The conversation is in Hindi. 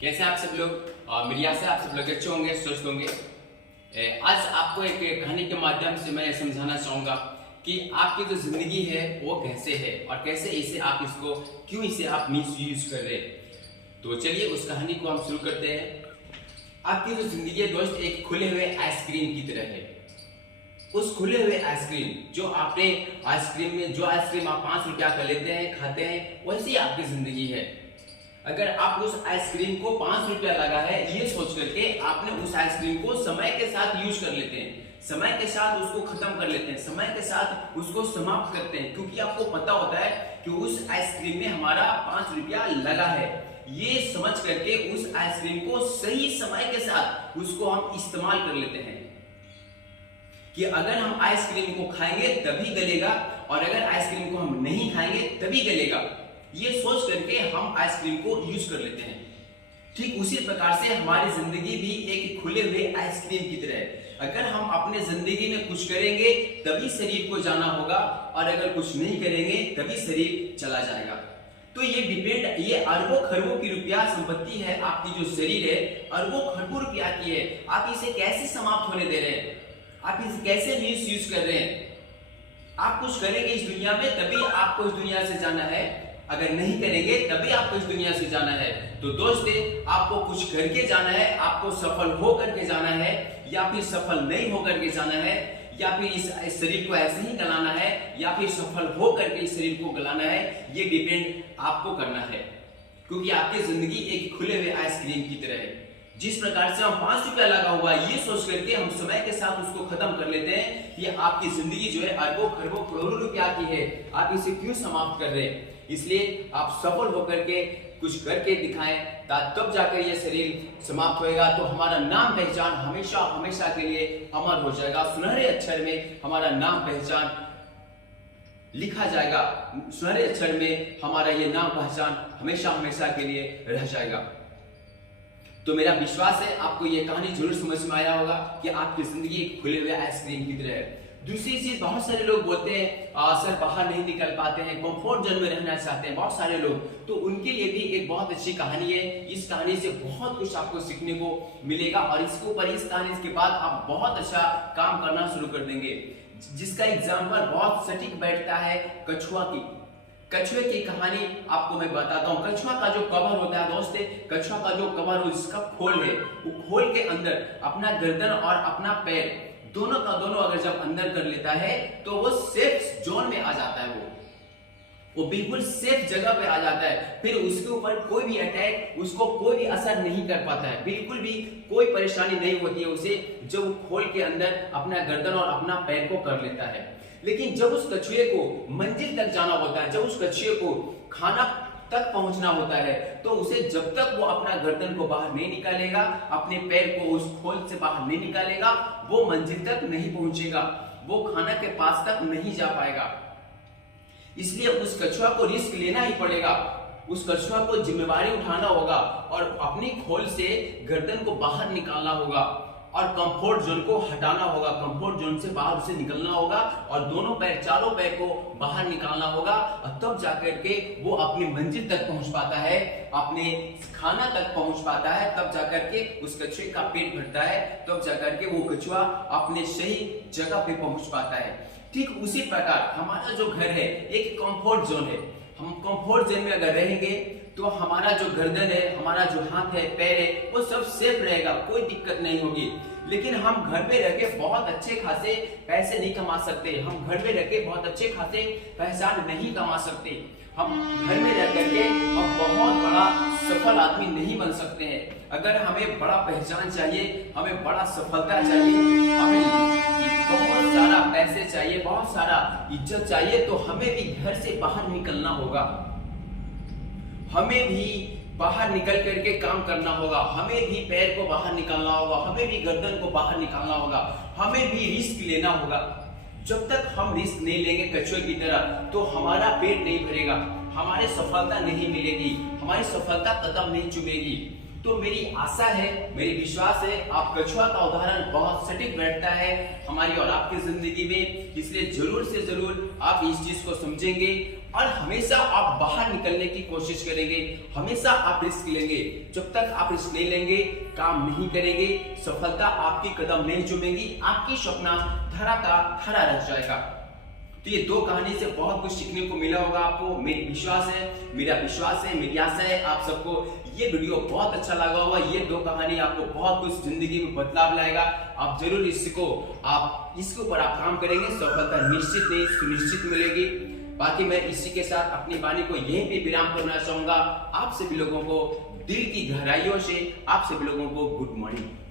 कैसे आप सब लोग। मेरी आशा आप सब लोग अच्छे होंगे, स्वस्थ होंगे। आज आपको एक कहानी के माध्यम से मैं समझाना चाहूंगा कि आपकी जो जिंदगी है वो कैसे है और कैसे इसे आप इसको क्यों इसे आप मिस यूज कर रहे हैं। तो चलिए उस कहानी को हम शुरू करते हैं। आपकी जो जिंदगी है दोस्त एक खुले हुए आइसक्रीम की तरह है। उस खुले हुए आइसक्रीम जो आपने आइसक्रीम में जो आइसक्रीम आप 5 रुपया का लेते हैं खाते हैं वैसी आपकी जिंदगी है। अगर आप उस आइसक्रीम को 5 रुपया लगा है ये सोच करके आपने उस आइसक्रीम को समय के साथ यूज कर लेते हैं, समय के साथ उसको खत्म कर लेते हैं, समय के साथ उसको समाप्त करते हैं, क्योंकि आपको पता होता है कि उस आइसक्रीम में हमारा 5 रुपया लगा है। ये समझ करके उस आइसक्रीम को सही समय के साथ उसको हम इस्तेमाल कर लेते हैं कि अगर हम आइसक्रीम को खाएंगे तभी गलेगा और अगर आइसक्रीम को हम नहीं खाएंगे तभी गलेगा। ये सोच करके हम आइसक्रीम को यूज कर लेते हैं। ठीक उसी प्रकार से हमारी जिंदगी भी एक खुले हुए आइसक्रीम की तरह है। अगर हम अपने जिंदगी में कुछ करेंगे तभी शरीर को जाना होगा और अगर कुछ नहीं करेंगे तभी शरीर चला जाएगा। तो ये अरबों खरबों की रुपया संपत्ति है। आपकी जो शरीर है अरबों खरबों रुपया की है। आप इसे कैसे समाप्त होने दे रहे हैं, आप इसे कैसे मिस यूज कर रहे हैं। आप कुछ करेंगे इस दुनिया में तभी आपको इस दुनिया से जाना है, अगर नहीं करेंगे तभी आपको इस दुनिया से जाना है। तो दोस्त आपको कुछ करके जाना है, आपको सफल हो करके जाना है या फिर सफल नहीं हो करके जाना है या फिर इस शरीर को ऐसे ही गलाना है या फिर सफल हो करके इस शरीर को गलाना है, ये डिपेंड आपको करना है। क्योंकि आपकी जिंदगी एक खुले हुए आइसक्रीम की तरह है। जिस प्रकार से हम 5 रुपया लगा हुआ है ये सोच करके हम समय के साथ उसको खत्म कर लेते हैं। ये आपकी जिंदगी जो है अरबों खरबों करोड़ों रुपया की है, आप इसे क्यों समाप्त कर रहे हैं। इसलिए आप सफल होकर के कुछ करके दिखाएं, तब जाकर ये शरीर समाप्त होएगा तो हमारा नाम पहचान हमेशा हमेशा के लिए अमर हो जाएगा। सुनहरे अक्षर में हमारा नाम पहचान लिखा जाएगा, सुनहरे अक्षर में हमारा ये नाम पहचान हमेशा हमेशा के लिए रह जाएगा। तो मेरा विश्वास है आपको ये कहानी जरूर समझ में आया होगा कि आपकी जिंदगी एक खुले हुए आइसक्रीम की तरह है। दूसरी चीज, बहुत सारे लोग बोलते हैं सर बाहर नहीं निकल पाते हैं, कंफर्ट जोन में रहना चाहते हैं बहुत सारे लोग, तो उनके लिए भी एक बहुत अच्छी कहानी है। इस कहानी से बहुत कुछ आपको सीखने को मिलेगा और इसके ऊपर इस कहानी के बाद आप बहुत अच्छा काम करना शुरू कर देंगे। जिसका एग्जाम्पल बहुत सटीक बैठता है कछुआ की। कछुए की कहानी आपको मैं बताता हूँ। कछुआ का जो कवर होता है दोस्त, कछुआ का जो कवर हो जिसका खोल है, वो खोल के अंदर अपना गर्दन और अपना पैर दोनों का दोनों अगर जब अंदर कर लेता है तो वो सेफ जोन में आ जाता है। वो बिल्कुल सेफ जगह पे आ जाता है। फिर उसके ऊपर कोई भी अटैक उसको कोई भी असर नहीं कर पाता है, बिल्कुल भी कोई परेशानी नहीं होती है उसे, जब खोल के अंदर अपना गर्दन और अपना पैर को कर लेता है। लेकिन जब उस कछुए को मंजिल तक जाना होता है, जब उस कछुए को खाना तक पहुंचना होता है, तो उसे जब तक वो अपना गर्दन को बाहर नहीं निकालेगा, अपने पैर को उस खोल से बाहर नहीं निकालेगा, वो मंजिल तक नहीं पहुंचेगा, वो खाना के पास तक नहीं जा पाएगा। इसलिए उस कछुआ को रिस्क लेना ही पड़ेगा, उस कछुआ को जिम्मेवारी उठाना होगा और अपनी खोल से गर्दन को बाहर निकालना होगा और कंफर्ट जोन को हटाना होगा, कंफर्ट जोन से बाहर उसे निकलना होगा और दोनों पैर चारों पैर को बाहर निकालना होगा और तब जाकर के वो अपनी मंजिल तक पहुंच पाता है, अपने खाना तक पहुंच पाता है। तब जाकर के उस कछुए का पेट भरता है, तब जाकर के वो कछुआ अपने सही जगह पे पहुंच पाता है। ठीक उसी प्रकार हमारा जो घर है एक कंफर्ट जोन है। हम कंफर्ट जोन में अगर रहेंगे तो हमारा जो गर्दन है, हमारा जो हाथ है, पैर है, वो सब सेफ रहेगा, कोई दिक्कत नहीं होगी। लेकिन हम घर में रह के बहुत अच्छे खासे पैसे नहीं कमा सकते, हम घर में रह के बहुत अच्छे खासे पहचान नहीं कमा सकते, हम घर में रह करके हम बहुत बड़ा सफल आदमी नहीं बन सकते हैं। अगर हमें बड़ा पहचान चाहिए, हमें बड़ा सफलता चाहिए, हमें बहुत सारा पैसे चाहिए, बहुत सारा इज्जत चाहिए, तो हमें भी घर से बाहर निकलना होगा, हमें भी बाहर निकल करके काम करना होगा, हमें भी पैर को बाहर निकालना होगा, हमें भी गर्दन को बाहर निकालना होगा, हमें भी रिस्क लेना होगा। जब तक हम रिस्क नहीं लेंगे कछुए की तरह तो हमारा पेट नहीं भरेगा, हमारे सफलता नहीं मिलेगी, हमारी सफलता कदम नहीं चुमेगी। तो मेरी आशा है, मेरी विश्वास है आप कछुआ का उदाहरण बहुत सटीक बैठता है हमारी और आपकी जिंदगी में। इसलिए जरूर से जरूर आप इस चीज को समझेंगे, और हमेशा आप बाहर निकलने की कोशिश करेंगे, हमेशा आप रिस्क लेंगे। जब तक आप रिस्क नहीं लेंगे, काम नहीं करेंगे, सफलता आपकी कदम नहीं चूमेगी, आपकी सपना धरा का धरा रह जाएगा। तो ये दो कहानी से बहुत कुछ सीखने को मिला होगा आपको, मेरा विश्वास है, मेरी आशा है आप सबको ये वीडियो बहुत अच्छा लगा होगा। ये दो कहानी आपको बहुत कुछ जिंदगी में बदलाव लाएगा। आप जरूर इसके ऊपर आप काम करेंगे, सफलता निश्चित नहीं सुनिश्चित मिलेगी। बाकी मैं इसी के साथ अपनी वाणी को यहीं पे विराम करना चाहूंगा। आप सभी लोगों को दिल की गहराइयों से, आप सभी लोगों को गुड मॉर्निंग।